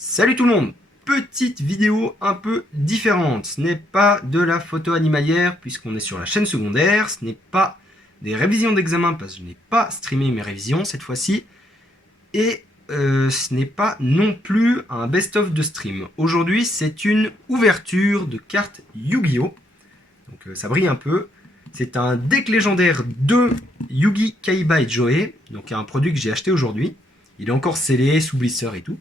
Salut tout le monde! Petite vidéo un peu différente. Ce n'est pas de la photo animalière puisqu'on est sur la chaîne secondaire. Ce n'est pas des révisions d'examen parce que je n'ai pas streamé mes révisions cette fois-ci. Et ce n'est pas non plus un best-of de stream. Aujourd'hui, c'est une ouverture de cartes Yu-Gi-Oh! Donc ça brille un peu. C'est un deck légendaire de Yugi, Kaiba et Joe. Donc un produit que j'ai acheté aujourd'hui. Il est encore scellé sous blister et tout.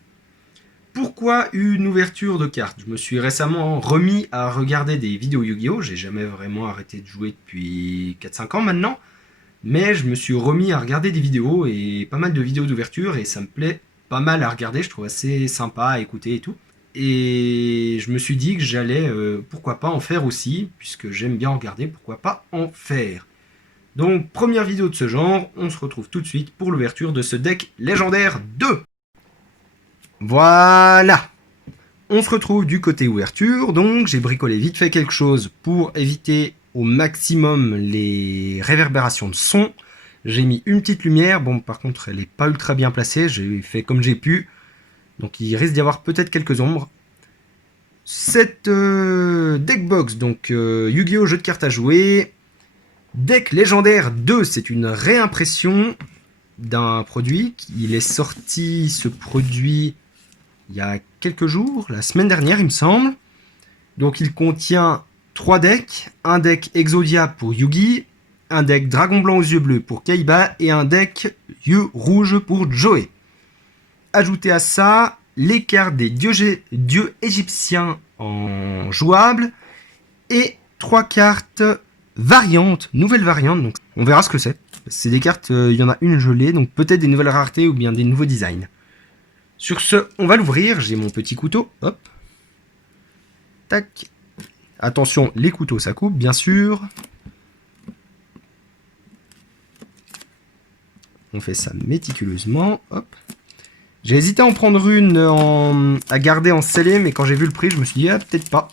Pourquoi une ouverture de cartes? Je me suis récemment remis à regarder des vidéos Yu-Gi-Oh! J'ai jamais vraiment arrêté de jouer depuis 4-5 ans maintenant. Mais je me suis remis à regarder des vidéos et pas mal de vidéos d'ouverture et ça me plaît pas mal à regarder. Je trouve assez sympa à écouter et tout. Et je me suis dit que j'allais, pourquoi pas en faire aussi, puisque j'aime bien regarder, pourquoi pas en faire. Donc première vidéo de ce genre, on se retrouve tout de suite pour l'ouverture de ce deck légendaire 2. Voilà. On se retrouve du côté ouverture, donc j'ai bricolé vite fait quelque chose pour éviter au maximum les réverbérations de son. J'ai mis une petite lumière, bon par contre elle n'est pas ultra bien placée, j'ai fait comme j'ai pu, donc il risque d'y avoir peut-être quelques ombres. Cette deckbox, donc Yu-Gi-Oh! Jeu de cartes à jouer, deck légendaire 2, c'est une réimpression d'un produit. Il est sorti ce produit il y a quelques jours, la semaine dernière il me semble. Donc il contient 3 decks, un deck Exodia pour Yugi, un deck Dragon Blanc aux yeux bleus pour Kaiba et un deck Yeux rouges pour Joe. Ajoutez à ça les cartes des dieux égyptiens en jouable et 3 cartes variantes, nouvelles variantes, donc on verra ce que c'est. C'est des cartes, il y en a une gelée, donc peut-être des nouvelles raretés ou bien des nouveaux designs. Sur ce, on va l'ouvrir. J'ai mon petit couteau. Hop. Tac. Attention, les couteaux, ça coupe, bien sûr. On fait ça méticuleusement. Hop. J'ai hésité à en prendre une à garder en scellé, mais quand j'ai vu le prix, je me suis dit, ah, peut-être pas.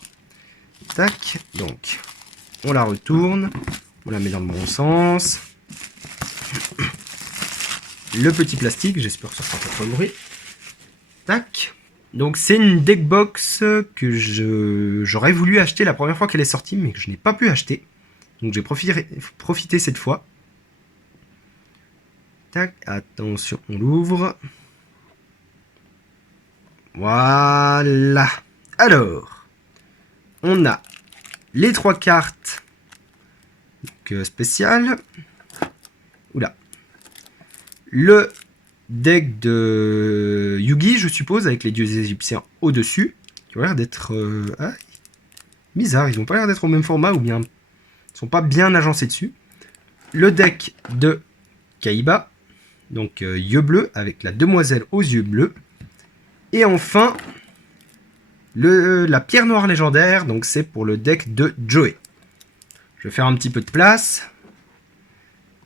Tac. Donc, on la retourne. On la met dans le bon sens. Le petit plastique, j'espère que ça fera pas trop de bruit. Tac. Donc c'est une deckbox que j'aurais voulu acheter la première fois qu'elle est sortie, mais que je n'ai pas pu acheter. Donc j'ai profité cette fois. Tac, attention, on l'ouvre. Voilà. Alors, on a les 3 cartes spéciales. Oula. Le deck de Yugi, je suppose, avec les dieux égyptiens au-dessus, qui ont l'air d'être bizarre, ils n'ont pas l'air d'être au même format, ou bien ils sont pas bien agencés dessus. Le deck de Kaiba, donc yeux bleus, avec la demoiselle aux yeux bleus. Et enfin, la pierre noire légendaire, donc c'est pour le deck de Joe. Je vais faire un petit peu de place,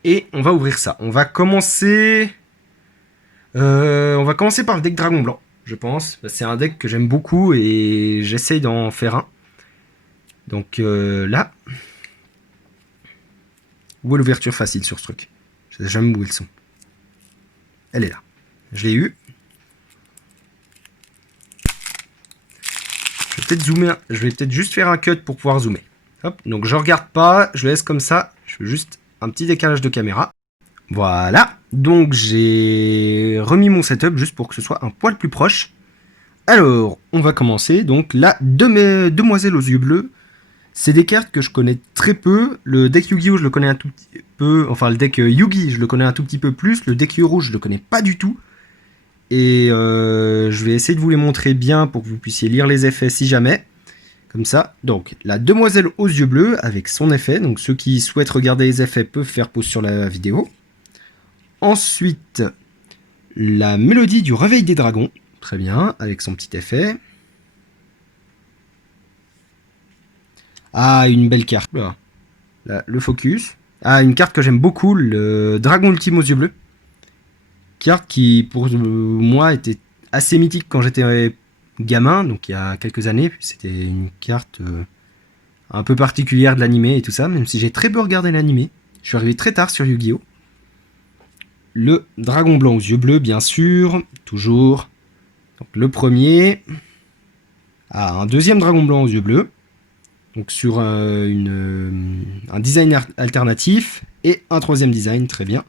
et on va ouvrir ça. On va commencer par le deck Dragon Blanc, je pense. C'est un deck que j'aime beaucoup et j'essaye d'en faire un. Donc là. Où est l'ouverture facile sur ce truc? Je sais jamais où elles sont. Elle est là. Je l'ai eu. Je vais peut-être zoomer. Je vais peut-être juste faire un cut pour pouvoir zoomer. Hop. Donc je regarde pas. Je le laisse comme ça. Je fais juste un petit décalage de caméra. Voilà, donc j'ai remis mon setup juste pour que ce soit un poil plus proche. Alors, on va commencer. Donc la demoiselle aux yeux bleus, c'est des cartes que je connais très peu. Le deck Yu-Gi-Oh! Je le connais un tout petit peu. Enfin, le deck Yugi, je le connais un tout petit peu plus. Le deck Yu-Rouge, je le connais pas du tout. Et je vais essayer de vous les montrer bien pour que vous puissiez lire les effets si jamais. Comme ça. Donc, la demoiselle aux yeux bleus avec son effet. Donc, ceux qui souhaitent regarder les effets peuvent faire pause sur la vidéo. Ensuite, la mélodie du réveil des dragons. Très bien, avec son petit effet. Ah, une belle carte. Là, le focus. Ah, une carte que j'aime beaucoup, le dragon ultime aux yeux bleus. Carte qui, pour moi, était assez mythique quand j'étais gamin, donc il y a quelques années. C'était une carte un peu particulière de l'animé et tout ça, même si j'ai très peu regardé l'animé. Je suis arrivé très tard sur Yu-Gi-Oh! Le dragon blanc aux yeux bleus, bien sûr, toujours. Donc le premier a un deuxième dragon blanc aux yeux bleus. Donc sur un design alternatif. Et un troisième design, très bien.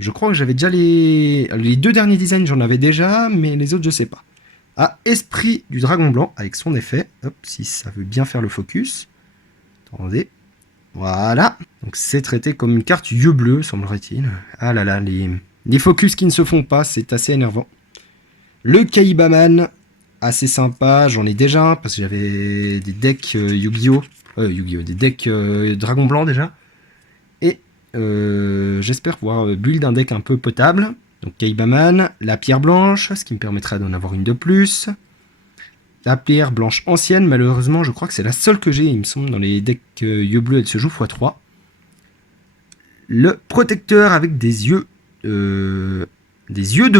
Je crois que j'avais déjà les deux derniers designs, j'en avais déjà, mais les autres, je sais pas. Ah, Esprit du Dragon Blanc, avec son effet. Hop, si ça veut bien faire le focus. Attendez. Voilà. Donc c'est traité comme une carte yeux bleus, semblerait-il. Ah là là, les focus qui ne se font pas, c'est assez énervant. Le Kaibaman, assez sympa. J'en ai déjà un, parce que j'avais des decks Yu-Gi-Oh! Des decks Dragon Blanc déjà. Et j'espère pouvoir build un deck un peu potable. Donc Kaibaman, la pierre blanche, ce qui me permettra d'en avoir une de plus. La pierre blanche ancienne, malheureusement, je crois que c'est la seule que j'ai, il me semble, dans les decks yeux bleus, elle se joue x3. Le protecteur avec des yeux de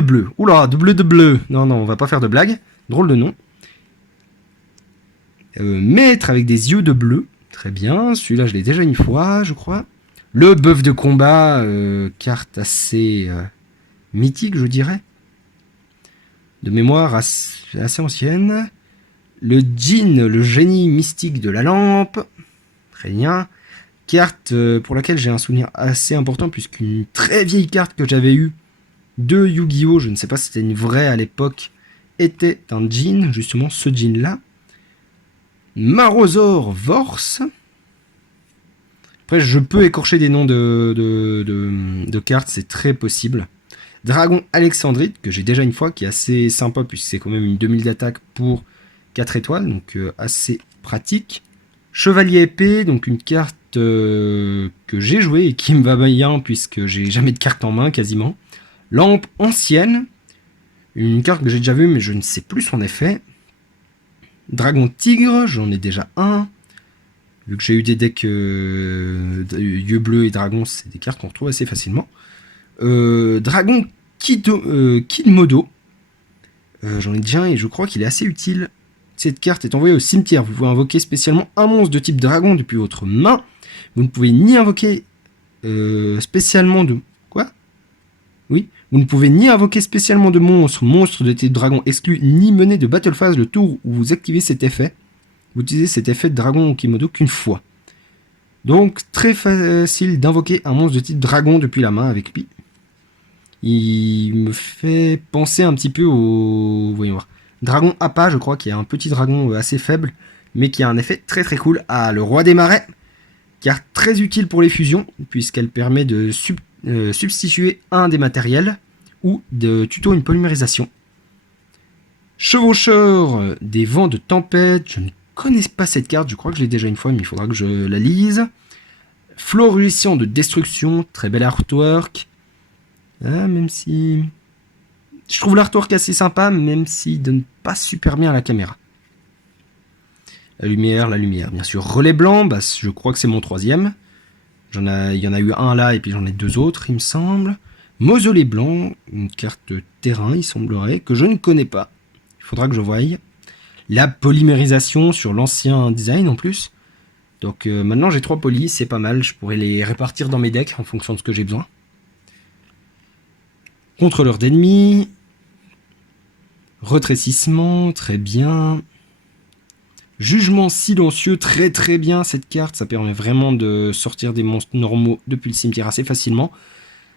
bleu. Oula, de bleu. Non, non, on va pas faire de blague. Drôle de nom. Maître avec des yeux de bleu. Très bien, celui-là je l'ai déjà une fois, je crois. Le bœuf de combat, carte assez mythique, je dirais. De mémoire assez ancienne. Le djinn, le génie mystique de la lampe. Très bien. Carte pour laquelle j'ai un souvenir assez important, puisqu'une très vieille carte que j'avais eue de Yu-Gi-Oh! Je ne sais pas si c'était une vraie à l'époque, était un djinn, justement ce djinn-là. Marozor Vorse. Après, je peux écorcher des noms de cartes, c'est très possible. Dragon Alexandrite, que j'ai déjà une fois, qui est assez sympa, puisque c'est quand même une 2000 d'attaque pour 4 étoiles, donc assez pratique. Chevalier épée, donc une carte que j'ai jouée et qui me va bien, puisque j'ai jamais de carte en main, quasiment. Lampe ancienne, une carte que j'ai déjà vue, mais je ne sais plus son effet. Dragon tigre, j'en ai déjà un. Vu que j'ai eu des decks yeux bleus et dragons, c'est des cartes qu'on retrouve assez facilement. Dragon Kidmodo. J'en ai déjà un et je crois qu'il est assez utile. Cette carte est envoyée au cimetière. Vous pouvez invoquer spécialement un monstre de type dragon depuis votre main. Vous ne pouvez ni invoquer spécialement de... Quoi? Oui. Vous ne pouvez ni invoquer spécialement de monstres de type dragon exclu, ni mener de battle phase le tour où vous activez cet effet. Vous utilisez cet effet de dragon Kimodo qu'une fois. Donc très facile d'invoquer un monstre de type dragon depuis la main avec lui. Il me fait penser un petit peu au... Voyons voir. Dragon Appa, je crois, qui est un petit dragon assez faible, mais qui a un effet très très cool. Ah, le roi des marais, carte très utile pour les fusions, puisqu'elle permet de substituer un des matériels, ou de tuto une polymérisation. Chevaucheur des vents de tempête, je ne connais pas cette carte, je crois que je l'ai déjà une fois, mais il faudra que je la lise. Florisson de destruction, très bel artwork. Ah, même si... Je trouve l'artwork assez sympa, même s'il donne pas super bien à la caméra. La lumière, bien sûr. Relais blanc, bah, je crois que c'est mon troisième. Il y en a eu un là, et puis j'en ai deux autres, il me semble. Mausolée blanc, une carte terrain, il semblerait, que je ne connais pas. Il faudra que je voie. La polymérisation sur l'ancien design en plus. Donc maintenant j'ai 3 polys, c'est pas mal. Je pourrais les répartir dans mes decks en fonction de ce que j'ai besoin. Contrôleur d'ennemis. Retrécissement, très bien. Jugement silencieux, très très bien cette carte. Ça permet vraiment de sortir des monstres normaux depuis le cimetière assez facilement.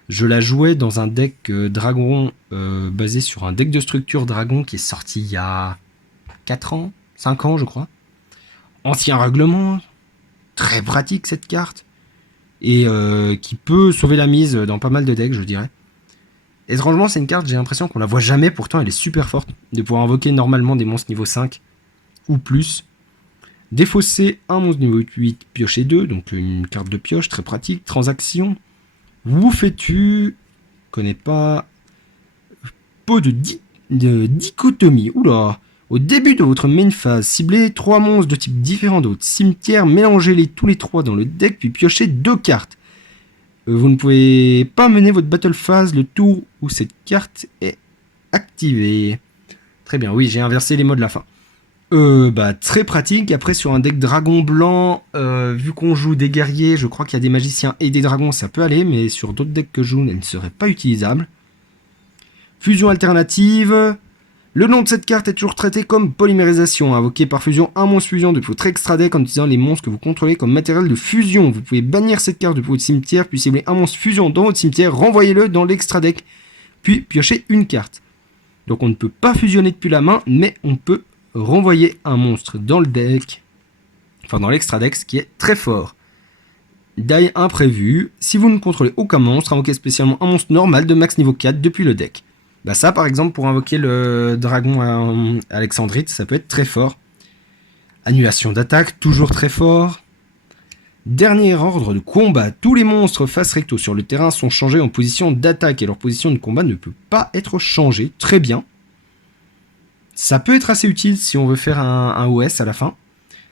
Je la jouais dans un deck dragon basé sur un deck de structure dragon qui est sorti il y a 4 ans, 5 ans je crois. Ancien règlement, très pratique cette carte. Et qui peut sauver la mise dans pas mal de decks, je dirais. Étrangement, c'est une carte, j'ai l'impression qu'on la voit jamais, pourtant elle est super forte. De pouvoir invoquer normalement des monstres niveau 5 ou plus. Défausser un monstre niveau 8, piocher 2, donc une carte de pioche, très pratique. Transaction. Vous fais-tu... Connais pas... Pot de dichotomie. Oula. Au début de votre main phase, ciblez 3 monstres de type différent de votre cimetière, mélangez-les tous les 3 dans le deck, puis piochez 2 cartes. Vous ne pouvez pas mener votre battle phase le tour où cette carte est activée. Très bien, oui, j'ai inversé les mots de la fin. Très pratique. Après, sur un deck dragon blanc, vu qu'on joue des guerriers, je crois qu'il y a des magiciens et des dragons, ça peut aller, mais sur d'autres decks que je joue, elle ne serait pas utilisable. Fusion alternative. Le nom de cette carte est toujours traité comme polymérisation. Invoqué par fusion un monstre fusion depuis votre extra deck en utilisant les monstres que vous contrôlez comme matériel de fusion. Vous pouvez bannir cette carte depuis votre cimetière, puis cibler un monstre fusion dans votre cimetière, renvoyez-le dans l'extra deck, puis piocher une carte. Donc on ne peut pas fusionner depuis la main, mais on peut renvoyer un monstre dans le deck, enfin dans l'extra deck, ce qui est très fort. Die imprévu. Si vous ne contrôlez aucun monstre, invoquez spécialement un monstre normal de max niveau 4 depuis le deck. Bah ça par exemple pour invoquer le dragon Alexandrite, ça peut être très fort. Annulation d'attaque, toujours très fort. Dernier ordre de combat, tous les monstres face recto sur le terrain sont changés en position d'attaque et leur position de combat ne peut pas être changée, très bien. Ça peut être assez utile si on veut faire un OS à la fin.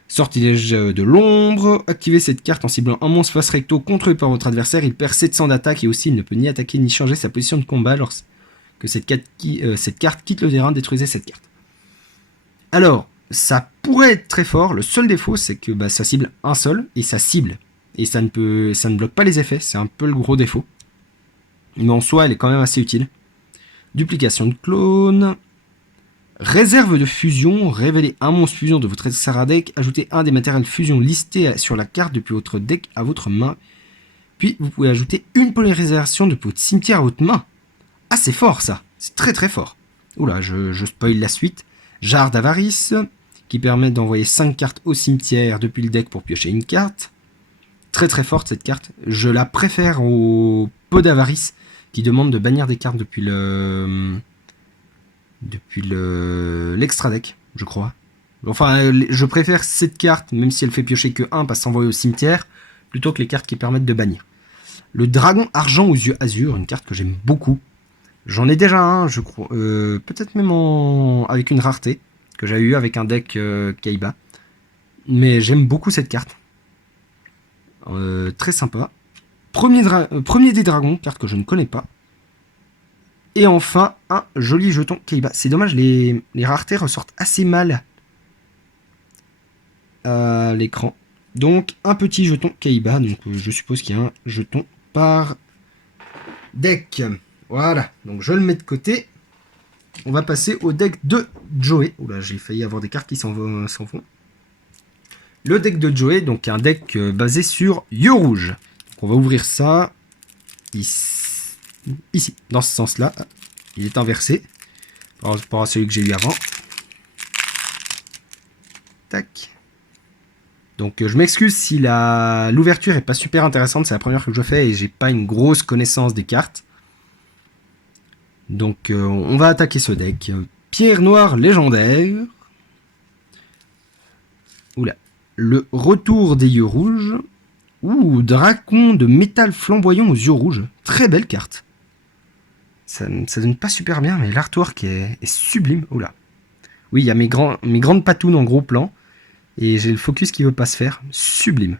Sortilège de l'ombre, activez cette carte en ciblant un monstre face recto contrôlé par votre adversaire, il perd 700 d'attaque et aussi il ne peut ni attaquer ni changer sa position de combat lorsque cette carte quitte le terrain, détruisez cette carte. Alors, ça pourrait être très fort, le seul défaut c'est que ça cible un seul et ça cible. Et ça ne bloque pas les effets, c'est un peu le gros défaut. Mais en soi elle est quand même assez utile. Duplication de clone. Réserve de fusion, révélez un monstre fusion de votre extra deck, ajoutez un des matériels fusion listés sur la carte depuis votre deck à votre main. Puis vous pouvez ajouter une polymérisation de votre cimetière à votre main. Ah c'est fort ça, c'est très très fort. Oula, je spoil la suite. Jarre d'avarice, qui permet d'envoyer 5 cartes au cimetière depuis le deck pour piocher une carte. Très très forte cette carte. Je la préfère au pot d'avarice, qui demande de bannir des cartes depuis l'extra deck, je crois. Enfin, je préfère cette carte, même si elle fait piocher que 1, parce s'envoyer au cimetière, plutôt que les cartes qui permettent de bannir. Le dragon argent aux yeux azur, une carte que j'aime beaucoup. J'en ai déjà un, je crois, peut-être même avec une rareté, que j'avais eu avec un deck Kaiba. Mais j'aime beaucoup cette carte. Très sympa. Premier des dragons, carte que je ne connais pas. Et enfin, un joli jeton Kaiba. C'est dommage, les raretés ressortent assez mal à l'écran. Donc, un petit jeton Kaiba. Donc, je suppose qu'il y a un jeton par deck. Voilà, donc je le mets de côté. On va passer au deck de Joey. Oula, j'ai failli avoir des cartes qui s'en vont. Le deck de Joey, donc un deck basé sur Yeux Rouge. Donc on va ouvrir ça ici, dans ce sens-là. Il est inversé par rapport à celui que j'ai eu avant. Tac. Donc je m'excuse si l'ouverture est pas super intéressante, c'est la première que je fais et j'ai pas une grosse connaissance des cartes. Donc on va attaquer ce deck. Pierre noire légendaire. Oula. Le retour des yeux rouges. Ouh, dracon de métal flamboyant aux yeux rouges. Très belle carte. Ça donne pas super bien, mais l'artwork est sublime. Oula. Oui, il y a mes grandes patounes en gros plan. Et j'ai le focus qui veut pas se faire. Sublime.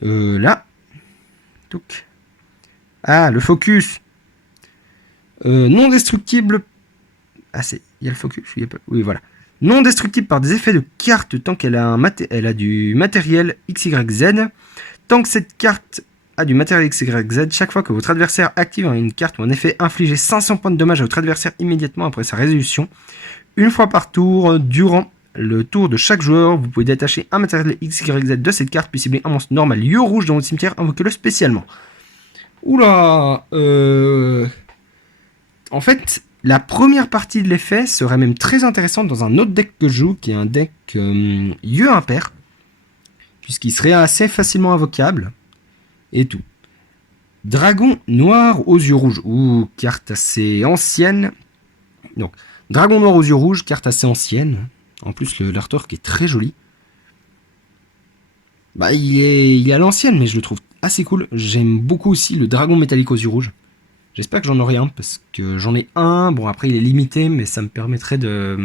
Là. Touc. Ah, le focus. Non destructible. Ah, il y a le focus. Oui, voilà. Non destructible par des effets de carte tant qu'elle a du matériel XYZ. Tant que cette carte a du matériel XYZ, chaque fois que votre adversaire active une carte ou un effet, infligez 500 points de dommage à votre adversaire immédiatement après sa résolution. Une fois par tour, durant le tour de chaque joueur, vous pouvez détacher un matériel XYZ de cette carte, puis cibler un monstre normal yeux rouge dans votre cimetière, invoquez-le spécialement. Oula, en fait, la première partie de l'effet serait même très intéressante dans un autre deck que je joue, qui est un deck yeux impair, puisqu'il serait assez facilement invocable, et tout. Dragon noir aux yeux rouges, ouh, carte assez ancienne. Donc, dragon noir aux yeux rouges, carte assez ancienne. En plus, l'artwork est très joli. Bah, il est à l'ancienne, mais je le trouve assez cool. J'aime beaucoup aussi le dragon métallique aux yeux rouges. J'espère que j'en aurai un, parce que j'en ai un. Bon, après, il est limité, mais ça me permettrait de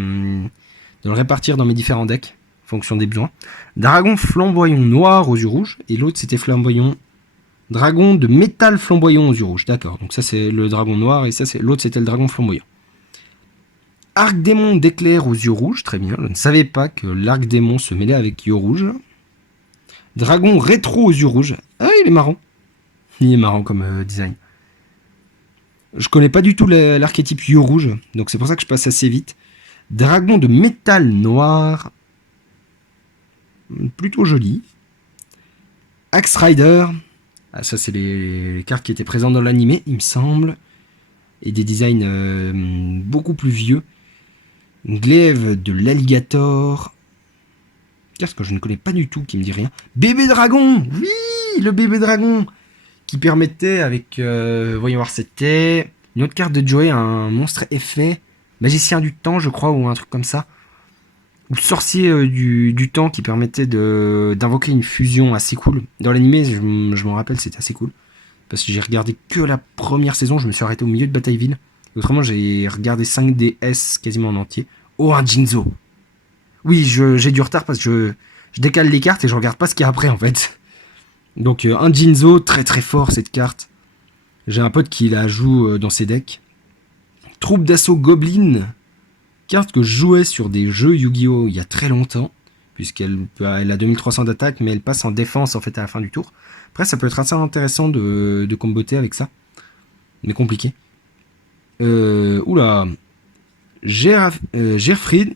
le répartir dans mes différents decks, en fonction des besoins. Dragon flamboyant noir aux yeux rouges, et l'autre, c'était flamboyant. Dragon de métal flamboyant aux yeux rouges, d'accord. Donc ça, c'est le dragon noir, et ça, l'autre, c'était le dragon flamboyant. Arc démon d'éclair aux yeux rouges, très bien. Je ne savais pas que l'arc démon se mêlait avec yeux rouges. Dragon rétro aux yeux rouges. Ah, il est marrant. Il est marrant comme design. Je connais pas du tout l'archétype yeux rouge, donc c'est pour ça que je passe assez vite. Dragon de métal noir. Plutôt joli. Axe Rider. Ah, ça, c'est les cartes qui étaient présentes dans l'animé, il me semble. Et des designs beaucoup plus vieux. Glaive de l'alligator. Carte que je ne connais pas du tout, qui me dit rien. Bébé dragon. Oui, le bébé dragon. Qui permettait avec... voyons voir, c'était... Une autre carte de Joey, un monstre effet. Magicien du temps, je crois, ou un truc comme ça. Ou sorcier du temps qui permettait d'invoquer une fusion assez cool. Dans l'animé, je m'en rappelle, c'était assez cool. Parce que j'ai regardé que la première saison, je me suis arrêté au milieu de Batailleville. Autrement, j'ai regardé 5DS quasiment en entier. Oh, un Jinzo. Oui, j'ai du retard parce que je décale les cartes et je regarde pas ce qu'il y a après en fait. Donc un Jinzo, très très fort cette carte. J'ai un pote qui la joue dans ses decks. Troupe d'assaut Goblin. Carte que je jouais sur des jeux Yu-Gi-Oh! Il y a très longtemps. Puisqu'elle a 2300 d'attaque, mais elle passe en défense en fait à la fin du tour. Après, ça peut être assez intéressant de comboter avec ça. Mais compliqué. Oula. Gerfried,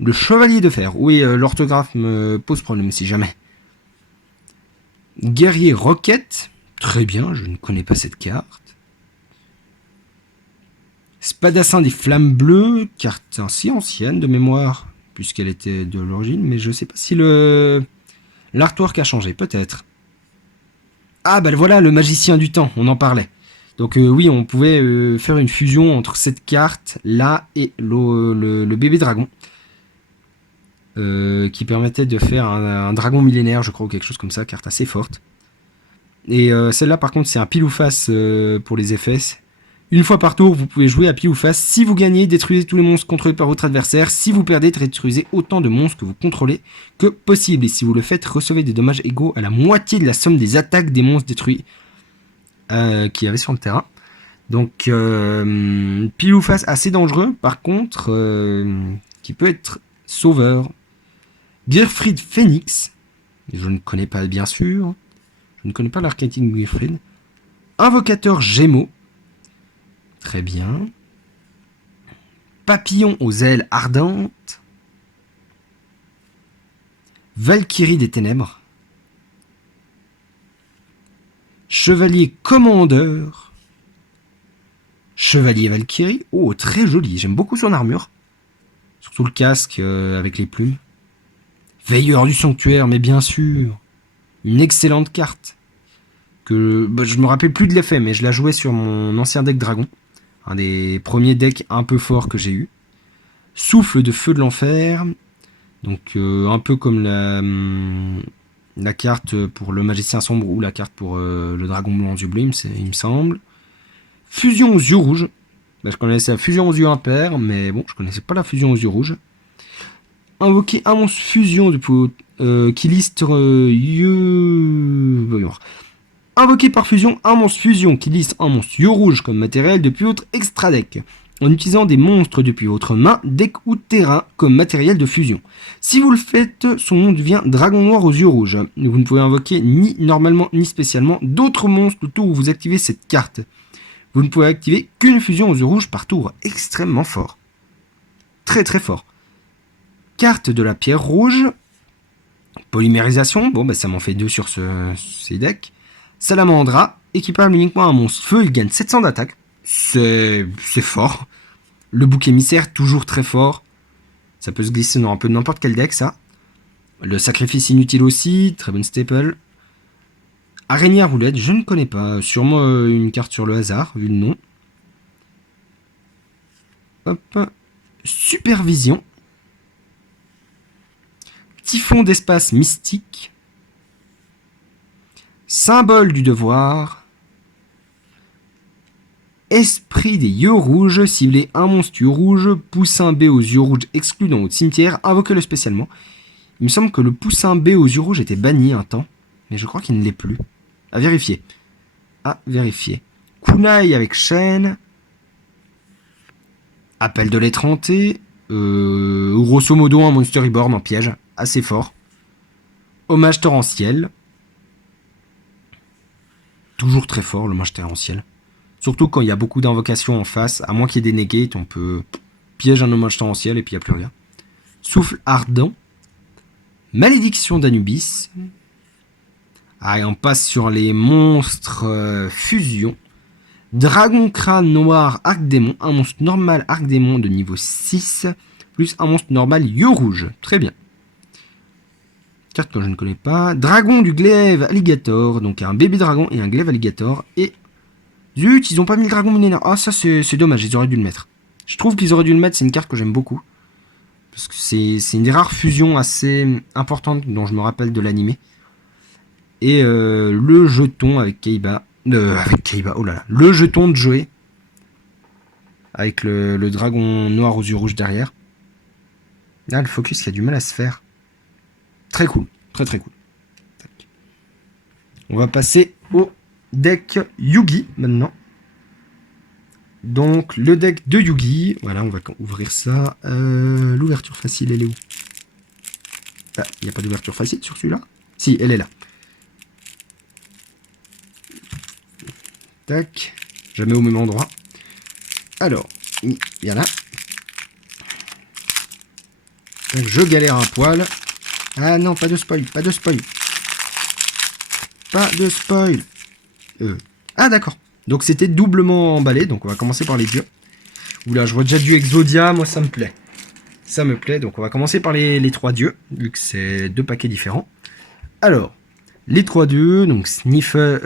le chevalier de fer. Oui, l'orthographe me pose problème si jamais. Guerrier Rocket. Très bien, je ne connais pas cette carte. Spadassin des Flammes Bleues. Carte assez ancienne de mémoire, puisqu'elle était de l'origine, mais je ne sais pas si l'artwork a changé, peut-être. Ah, bah voilà, le magicien du temps, on en parlait. Donc oui, on pouvait faire une fusion entre cette carte là et le bébé dragon. Qui permettait de faire un dragon millénaire, je crois, ou quelque chose comme ça, carte assez forte. Et celle-là, par contre, c'est un pile ou face pour les effets. Une fois par tour, vous pouvez jouer à pile ou face. Si vous gagnez, détruisez tous les monstres contrôlés par votre adversaire. Si vous perdez, détruisez autant de monstres que vous contrôlez que possible. Et si vous le faites, recevez des dommages égaux à la moitié de la somme des attaques des monstres détruits qu'il y avait sur le terrain. Donc, pile ou face assez dangereux, par contre, qui peut être sauveur. Gerfried Phoenix, je ne connais pas bien sûr. Je ne connais pas l'archétype de Gerfried. Invocateur Gémeaux. Très bien. Papillon aux ailes ardentes. Valkyrie des ténèbres. Chevalier commandeur. Chevalier Valkyrie. Oh, très joli. J'aime beaucoup son armure. Surtout le casque avec les plumes. Veilleur du sanctuaire, mais bien sûr. Une excellente carte. Que je me rappelle plus de l'effet, mais je la jouais sur mon ancien deck dragon. Un des premiers decks un peu forts que j'ai eu. Souffle de feu de l'enfer. Donc un peu comme la carte pour le magicien sombre ou la carte pour le dragon blanc aux yeux bleus, il me semble. Fusion aux yeux rouges. Je connaissais la fusion aux yeux impairs, mais bon, je connaissais pas la fusion aux yeux rouges. Invoquer un monstre fusion qui liste Invoquer par fusion un monstre fusion qui liste un monstre yeux rouge comme matériel depuis votre extra deck, en utilisant des monstres depuis votre main, deck ou terrain comme matériel de fusion. Si vous le faites, son nom devient dragon noir aux yeux rouges. Vous ne pouvez invoquer ni normalement ni spécialement d'autres monstres le tour où vous activez cette carte. Vous ne pouvez activer qu'une fusion aux yeux rouges par tour, extrêmement fort. Très très fort. Carte de la pierre rouge. Polymérisation, bon ça m'en fait 2 sur ces decks. Salamandra, équipable uniquement à un monstre feu, il gagne 700 d'attaque. C'est fort. Le bouc émissaire, toujours très fort. Ça peut se glisser dans un peu n'importe quel deck, ça. Le sacrifice inutile aussi, très bonne staple. Araignée à roulette, je ne connais pas. Sûrement une carte sur le hasard, vu le nom. Hop. Supervision. Typhon d'espace mystique. Symbole du devoir. Esprit des yeux rouges. Ciblez un monstre yeux rouge. Poussin B aux yeux rouges exclu dans votre cimetière. Invoquez-le spécialement. Il me semble que le poussin B aux yeux rouges était banni un temps. Mais je crois qu'il ne l'est plus. À vérifier. Kunai avec chaîne. Appel de l'étranté. Grosso modo un Monster Reborn en piège. Assez fort. Hommage torrentiel. Toujours très fort, l'hommage torrentiel. Surtout quand il y a beaucoup d'invocations en face, à moins qu'il y ait des negates, on peut piège un hommage torrentiel et puis il n'y a plus rien. Souffle ardent. Malédiction d'Anubis. Ah, et on passe sur les monstres fusion. Dragon crâne noir arc-démon. Un monstre normal arc-démon de niveau 6. Plus un monstre normal yeux rouge. Très bien. Carte que je ne connais pas. Dragon du glaive alligator. Donc un bébé dragon et un glaive alligator. Et zut, ils ont pas mis le dragon millénaire. Ah, ça c'est dommage, ils auraient dû le mettre. Je trouve qu'ils auraient dû le mettre, c'est une carte que j'aime beaucoup. Parce que c'est une des rares fusions assez importantes dont je me rappelle de l'animé. Et le jeton avec Kaiba. Avec Kaiba, oh là là. Le jeton de Joey. Avec le dragon noir aux yeux rouges derrière. Là, le focus, il a du mal à se faire. Très cool, très très cool. On va passer au deck Yugi maintenant. Donc le deck de Yugi, voilà, on va ouvrir ça. L'ouverture facile, elle est où? Ah, il n'y a pas d'ouverture facile sur celui-là? Si, elle est là. Tac, jamais au même endroit. Alors, il y en a. Donc, je galère un poil. Ah non, pas de spoil, pas de spoil. Pas de spoil. Ah d'accord. Donc c'était doublement emballé, donc on va commencer par les dieux. Oula, je vois déjà du Exodia, moi ça me plaît. Ça me plaît, donc on va commencer par les 3 dieux, vu que c'est 2 paquets différents. Alors, les 3 dieux, donc Slifer,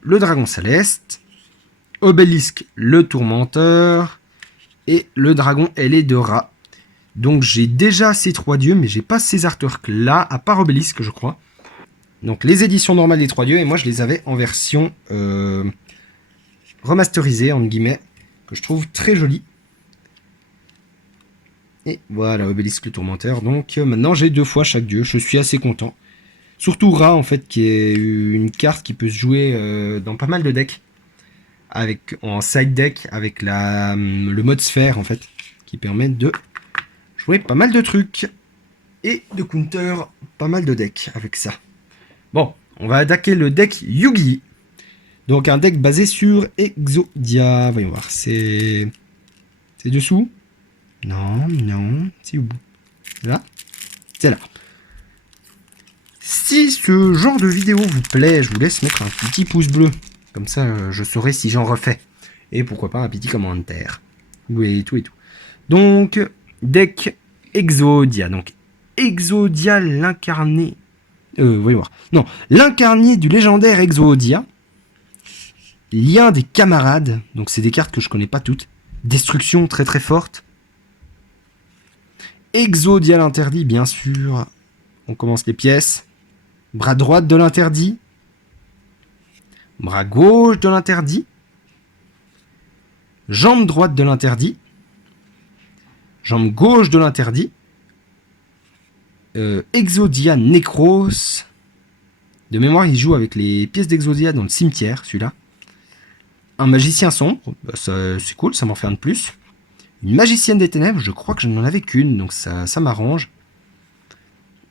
le dragon céleste, Obélisque, le tourmenteur, et le dragon ailé de rat. Donc j'ai déjà ces 3 dieux, mais j'ai pas ces artworks là, à part Obélisque je crois. Donc les éditions normales des 3 dieux, et moi je les avais en version remasterisée, entre guillemets, que je trouve très jolie. Et voilà, Obélisque le tourmenteur. Donc maintenant j'ai 2 fois chaque dieu, je suis assez content. Surtout Ra en fait, qui est une carte qui peut se jouer dans pas mal de decks. En side deck, avec le mode sphère en fait, qui permet de jouer pas mal de trucs. Et de counter pas mal de decks avec ça. Bon, on va attaquer le deck Yugi. Donc un deck basé sur Exodia. Voyons voir, c'est dessous? Non, c'est où? Là? C'est là. Si ce genre de vidéo vous plaît, je vous laisse mettre un petit pouce bleu. Comme ça, je saurai si j'en refais. Et pourquoi pas un petit commentaire. Oui, tout et tout. Donc, deck Exodia. Donc, Exodia l'incarné. Voyons voir. Non, l'incarné du légendaire Exodia. Lien des camarades. Donc, c'est des cartes que je connais pas toutes. Destruction très très forte. Exodia l'interdit, bien sûr. On commence les pièces. Bras droit de l'interdit. Bras gauche de l'interdit. Jambe droite de l'interdit. Jambe gauche de l'interdit. Exodia Necros. De mémoire, il joue avec les pièces d'Exodia dans le cimetière, celui-là. Un magicien sombre, bah c'est cool, ça m'en fait un de plus. Une magicienne des ténèbres, je crois que je n'en avais qu'une, donc ça m'arrange.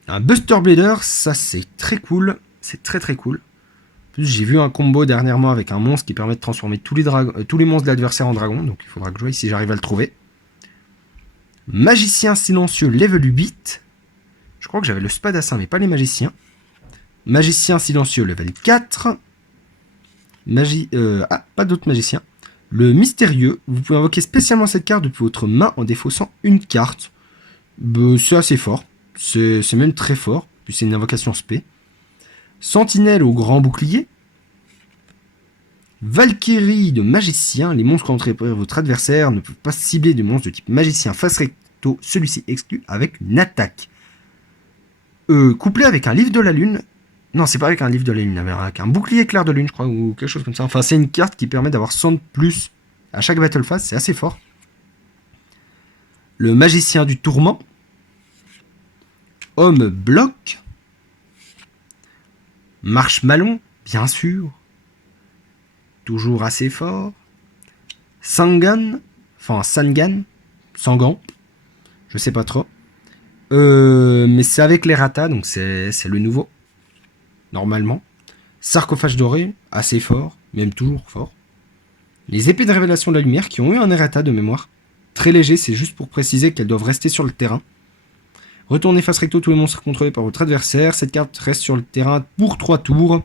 Un Buster Blader, ça c'est très cool, c'est très très cool. En plus, j'ai vu un combo dernièrement avec un monstre qui permet de transformer tous les monstres de l'adversaire en dragon, donc il faudra que je voie si j'arrive à le trouver. Magicien silencieux level 8. Je crois que j'avais le spadassin, mais pas les magiciens. Magicien silencieux level 4. Pas d'autres magiciens. Le mystérieux, vous pouvez invoquer spécialement cette carte depuis votre main en défaussant une carte. C'est assez fort. C'est même très fort. Puis c'est une invocation spé. Sentinelle au grand bouclier. Valkyrie de magicien. Les monstres entrés par votre adversaire ne peuvent pas cibler de monstres de type magicien face recto. Celui-ci exclu avec une attaque. Couplé avec un livre de la lune. Non, c'est pas avec un livre de la lune, avec un bouclier clair de lune, je crois, ou quelque chose comme ça. Enfin, c'est une carte qui permet d'avoir 100 de plus à chaque battle phase, c'est assez fort. Le magicien du tourment. Homme bloc. Marshmallow, bien sûr. Toujours assez fort. Sangan. Enfin, Sangan. Sangan. Je sais pas trop. Mais c'est avec les ratas, donc c'est le nouveau. Normalement. Sarcophage doré, assez fort. Même toujours fort. Les épées de révélation de la lumière qui ont eu un errata de mémoire. Très léger, c'est juste pour préciser qu'elles doivent rester sur le terrain. Retournez face recto tous les monstres contrôlés par votre adversaire. Cette carte reste sur le terrain pour 3 tours.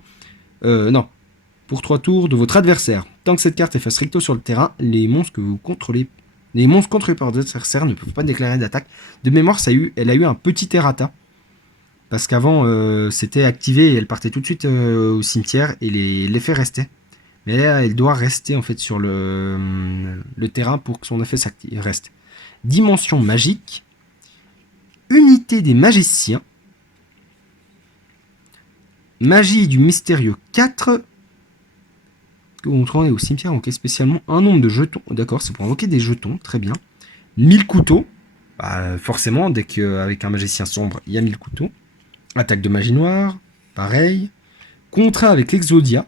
Non. Pour 3 tours de votre adversaire. Tant que cette carte est face recto sur le terrain, les monstres que vous contrôlez... Les monstres contrôlés par votre adversaire ne peuvent pas déclarer d'attaque. De mémoire, elle a eu un petit errata. Parce qu'avant, c'était activé et elle partait tout de suite au cimetière et l'effet restait. Mais là, elle doit rester en fait sur le terrain pour que son effet reste. Dimension magique. Unité des magiciens. Magie du mystérieux 4. Que vous montrez au cimetière, ok, spécialement un nombre de jetons. D'accord, c'est pour invoquer des jetons, très bien. 1000 couteaux. Bah, forcément, dès qu'avec un magicien sombre, il y a 1000 couteaux. Attaque de magie noire, pareil. Contrat avec l'Exodia.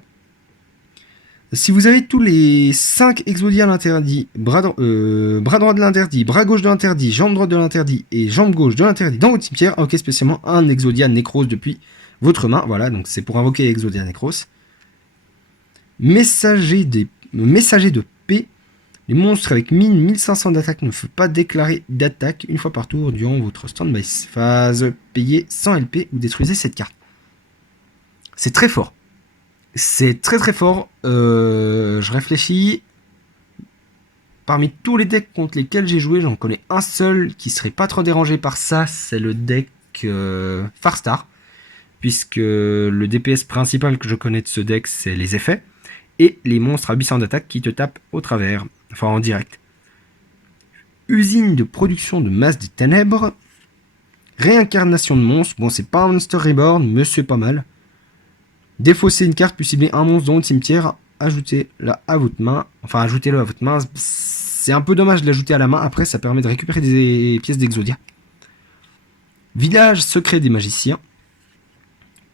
Si vous avez tous les 5 Exodia à l'interdit, bras droit de l'interdit, bras gauche de l'interdit, jambe droite de l'interdit et jambe gauche de l'interdit dans votre cimetière, invoquez spécialement un Exodia Necros depuis votre main. Voilà, donc c'est pour invoquer Exodia Necros. Messager de paix. Les monstres avec 1500 d'attaque ne peuvent pas déclarer d'attaque une fois par tour durant votre stand-by phase. Payez 100 LP ou détruisez cette carte. C'est très fort. C'est très très fort. Je réfléchis. Parmi tous les decks contre lesquels j'ai joué, j'en connais un seul qui serait pas trop dérangé par ça. C'est le deck Farstar. Puisque le DPS principal que je connais de ce deck, c'est les effets. Et les monstres à 800 d'attaque qui te tapent au travers. Enfin en direct. Usine de production de masse des ténèbres. Réincarnation de monstres. Bon, c'est pas un Monster Reborn, mais c'est pas mal. Défausser une carte, puis cibler un monstre dans le cimetière. Ajoutez-la à votre main. Enfin, ajoutez-le à votre main. C'est un peu dommage de l'ajouter à la main. Après, ça permet de récupérer des pièces d'Exodia. Village secret des magiciens.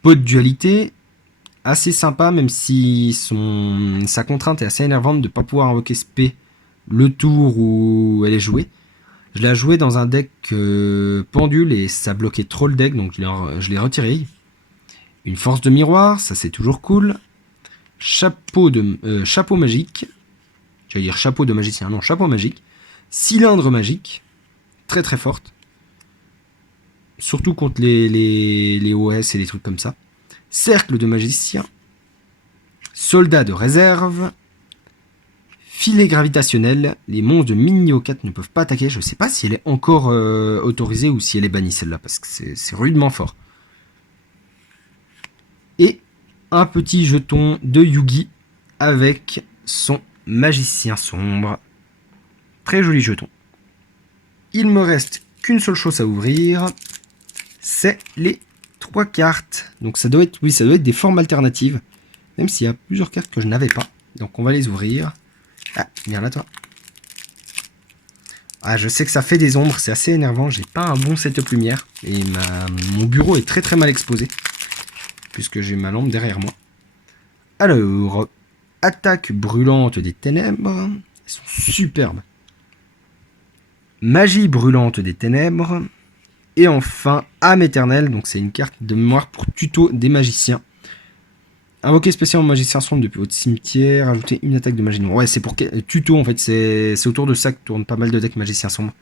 Pot de dualité. Assez sympa, même si sa contrainte est assez énervante de ne pas pouvoir invoquer spé le tour où elle est jouée. Je l'ai joué dans un deck pendule et ça bloquait trop le deck, donc je l'ai retiré. Une force de miroir, ça c'est toujours cool. Chapeau magique. J'allais dire chapeau de magicien, non, chapeau magique. Cylindre magique, très très forte. Surtout contre les OS et les trucs comme ça. Cercle de magicien. Soldat de réserve. Filet gravitationnel. Les monstres de Minio 4 ne peuvent pas attaquer. Je ne sais pas si elle est encore autorisée ou si elle est bannie celle-là, parce que c'est rudement fort. Et un petit jeton de Yugi avec son magicien sombre. Très joli jeton. Il me reste qu'une seule chose à ouvrir. C'est les 3 cartes. Donc ça doit être des formes alternatives. Même s'il y a plusieurs cartes que je n'avais pas. Donc on va les ouvrir. Ah, viens là toi. Ah, je sais que ça fait des ombres, c'est assez énervant. J'ai pas un bon setup lumière. Et mon bureau est très très mal exposé. Puisque j'ai ma lampe derrière moi. Alors, attaque brûlante des ténèbres. Elles sont superbes. Magie brûlante des ténèbres. Et enfin, âme éternelle. Donc c'est une carte de mémoire pour tuto des magiciens. Invoquer spécialement magicien sombre depuis votre cimetière. Ajouter une attaque de magie noire. Ouais, c'est pour tuto en fait. C'est autour de ça que tournent pas mal de decks magicien sombre.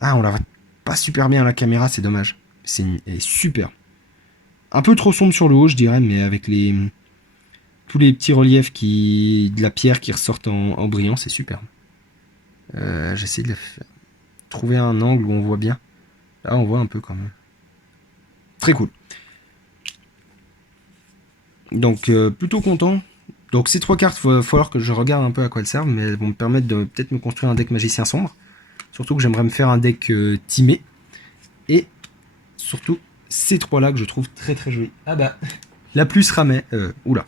Ah, on la voit pas super bien à la caméra, c'est dommage. Elle est super. Un peu trop sombre sur le haut, je dirais, mais avec tous les petits reliefs de la pierre qui ressortent en brillant, c'est superbe. J'essaie de trouver un angle où on voit bien. Là, on voit un peu quand même. Très cool. Donc, plutôt content. Donc, ces 3 cartes, il va falloir que je regarde un peu à quoi elles servent, mais elles vont me permettre de peut-être me construire un deck magicien sombre. Surtout que j'aimerais me faire un deck timé. Et surtout, ces 3-là que je trouve très très jolis. Ah bah, la plus ramée. Oula.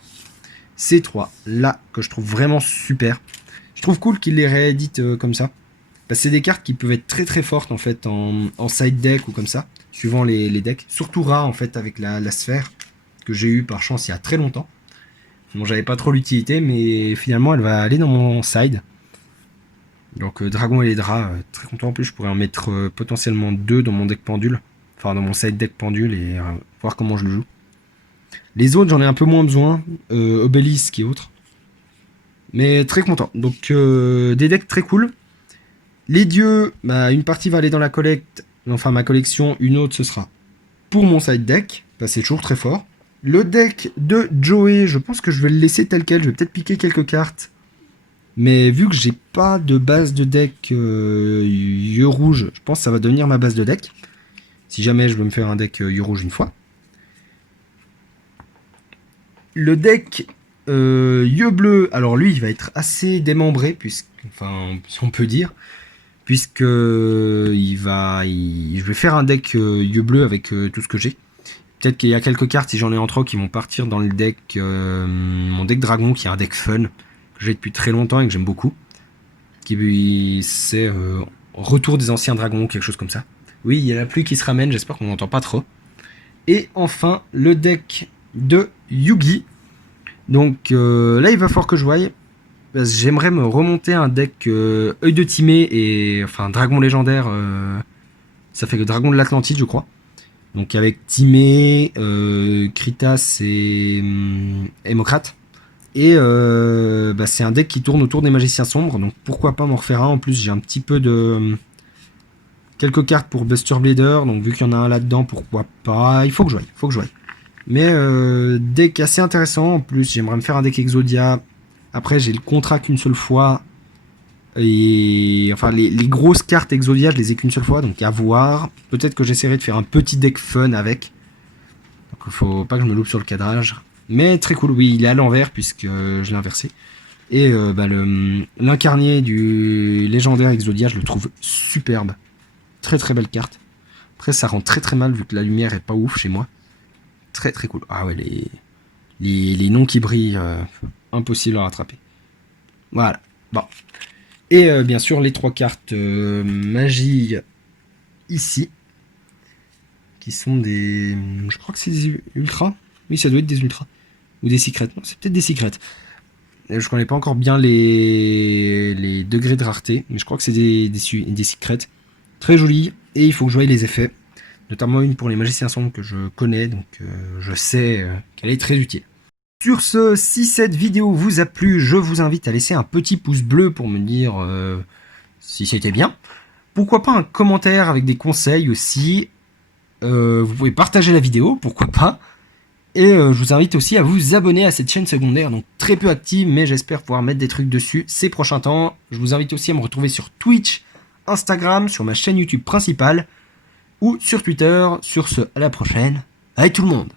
Ces 3-là que je trouve vraiment super. Je trouve cool qu'ils les rééditent comme ça. Parce que c'est des cartes qui peuvent être très très fortes en fait en side deck ou comme ça, suivant les decks. Surtout Ra en fait avec la sphère que j'ai eu par chance il y a très longtemps. Bon, j'avais pas trop l'utilité, mais finalement elle va aller dans mon side. Donc Dragon et les draps, très content. En plus, je pourrais en mettre potentiellement 2 dans mon deck pendule. Enfin, dans mon side deck pendule et voir comment je le joue. Les autres, j'en ai un peu moins besoin. Obélisque et autres. Mais très content. Donc des decks très cool. Les dieux, bah, une partie va aller dans la collecte, enfin ma collection, une autre ce sera pour mon side deck. Bah, c'est toujours très fort. Le deck de Joey, je pense que je vais le laisser tel quel. Je vais peut-être piquer quelques cartes. Mais vu que j'ai pas de base de deck yeux rouge, je pense que ça va devenir ma base de deck. Si jamais je veux me faire un deck yeux rouge une fois. Le deck yeux bleu, alors lui il va être assez démembré, enfin si on peut dire, puisque je vais faire un deck yeux bleu avec tout ce que j'ai. Peut-être qu'il y a quelques cartes, si j'en ai en trop, qui vont partir dans le deck, mon deck dragon, qui est un deck fun, que j'ai depuis très longtemps et que j'aime beaucoup. C'est Retour des anciens dragons, quelque chose comme ça. Oui, il y a la pluie qui se ramène, j'espère qu'on n'entend pas trop. Et enfin, le deck de Yugi. Donc là, il va falloir que je voie. J'aimerais me remonter un deck œil de Timée et enfin dragon légendaire. Ça fait que dragon de l'Atlantide, je crois. Donc avec Timée, Kritas et Hémocrate. Et c'est un deck qui tourne autour des magiciens sombres. Donc pourquoi pas m'en refaire un. En plus, j'ai un petit peu de quelques cartes pour Buster Blader. Donc vu qu'il y en a un là-dedans, pourquoi pas. Il faut que je voie. Mais deck assez intéressant. En plus, j'aimerais me faire un deck Exodia. Après, j'ai le contrat qu'une seule fois. Et enfin, les grosses cartes Exodia, je les ai qu'une seule fois. Donc à voir. Peut-être que j'essaierai de faire un petit deck fun avec. Donc il faut pas que je me loupe sur le cadrage. Mais très cool. Oui, il est à l'envers puisque je l'ai inversé. Et l'incarné du légendaire Exodia, je le trouve superbe. Très très belle carte. Après, ça rend très très mal vu que la lumière est pas ouf chez moi. Très très cool. Ah ouais, les noms qui brillent, impossible à rattraper. Voilà. Bon. Et bien sûr, les 3 cartes magie ici. Qui sont des... Je crois que c'est des ultras. Oui, ça doit être des ultras. Ou des secrets. Non, c'est peut-être des secrets. Je connais pas encore bien les degrés de rareté. Mais je crois que c'est des secrets. Très jolies. Et il faut que je voie les effets. Notamment une pour les magiciens sombres que je connais, donc je sais qu'elle est très utile. Sur ce, si cette vidéo vous a plu, je vous invite à laisser un petit pouce bleu pour me dire si c'était bien. Pourquoi pas un commentaire avec des conseils aussi. Vous pouvez partager la vidéo, pourquoi pas. Et je vous invite aussi à vous abonner à cette chaîne secondaire, donc très peu active, mais j'espère pouvoir mettre des trucs dessus ces prochains temps. Je vous invite aussi à me retrouver sur Twitch, Instagram, sur ma chaîne YouTube principale, ou sur Twitter. Sur ce, à la prochaine. Allez tout le monde!